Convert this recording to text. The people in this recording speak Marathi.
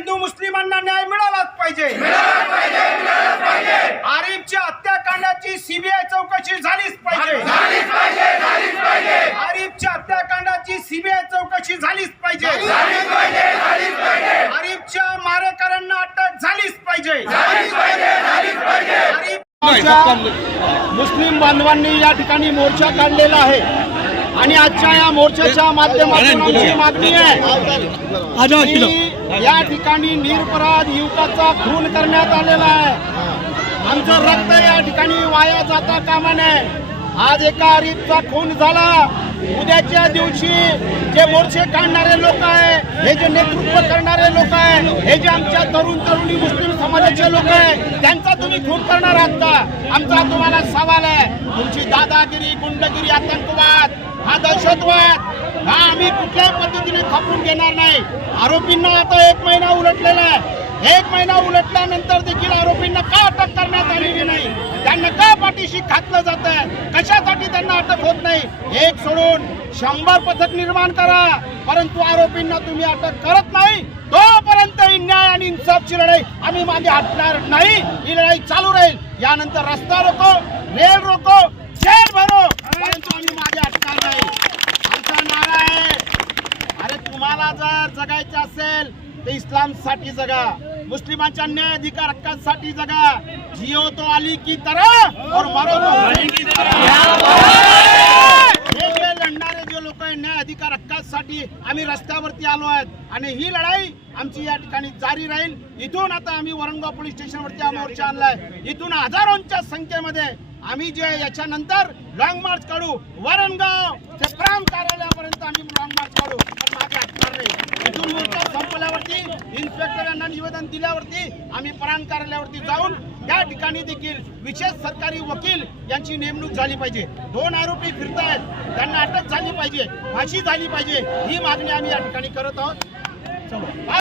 मुस्लिमांना न्याय मिळालाच पाहिजे. आरिफच्या हत्याकांडाची सीबीआय चौकशी झालीच पाहिजे. आरिफच्या हत्याकांडाची सीबीआय चौकशी झालीच पाहिजे. आरिफच्या मारेकऱ्यांना अटक झालीच पाहिजे. मुस्लिम बांधवांनी या ठिकाणी मोर्चा काढलेला आहे. आणि आजच्या या मोर्चाच्या माध्यमातून आमची मागणी आहे की या ठिकाणी निरपराध युवकाचा खून करण्यात आलेला आहे. आमचं रक्त या ठिकाणी वाया जाता कामा नये. आज एका आरिफचा खून झाला. उद्याच्या दिवशी जे मोर्चे काढणारे लोक आहे हे जे नेतृत्व करणारे लोक आहे हे जे आमच्या तरुण तरुणी मुस्लिम समाजाचे लोक आहे त्यांचा तुम्ही खून करणार आहात का? आमचा तुम्हाला सवाल आहे. तुमची दादागिरी गुंडगिरी आतंकवाद हा दहशतवाद हा आम्ही कुठल्याही पद्धतीने खपून घेणार नाही. आरोपींना आता एक महिना उलटलेला आहे. एक महिना उलटल्यानंतर देखील आरोपींना का अटक करण्यात आलेली नाही? त्यांना का पाठीशी घातलं जात आहे. कशासाठी त्यांना अटक होत नाही? एक सोडून शंभर पथक निर्माण करा. परंतु आरोपींना तुम्ही अटक करत नाही. तोपर्यंत ही न्याय आणि इन्साफची लढाई आम्ही मागे हटणार नाही. ही लढाई चालू राहील. यानंतर रस्ता रोको रेल रोको जेल भरो. परंतु आम्ही मागे हटणार नाही. आमचा नारा आहे. अरे तुम्हाला जर जगायचं असेल तर इस्लामसाठी जगा. मुस्लिमांच्या न्याय अधिकार हक्कांसाठी जगा. जिओ तो आली की तरह और मरो तो मरने की जे लढणारे जे लोक आहे न्याय अधिकार हक्कांसाठी आम्ही रस्त्यावरती आलो आहेत. आणि ही लढाई आमची या ठिकाणी जारी राहील. इथून आता आम्ही वरंगाव पोलीस स्टेशनवरती हा मोर्चा आणलाय. इथून हजारोंच्या संख्येमध्ये आम्ही जे याच्यानंतर लॉंग मार्च काढू. वरणगाव ते प्रांत कार्यालयापर्यंत आम्ही लॉंग मार्च काढू पण मागे हटणार नाही इथून मोर्चा संपल्यावरती इन्स्पेक्टर यांना निवेदन दिल्यावरती आम्ही प्राण कार्यालयावरती जाऊन त्या ठिकाणी देखील विशेष सरकारी वकील यांची नेमणूक झाली पाहिजे. दोन आरोपी फिरतायत. त्यांना अटक झाली पाहिजे. फाशी झाली पाहिजे. ही मागणी आम्ही या ठिकाणी करत आहोत. चलो.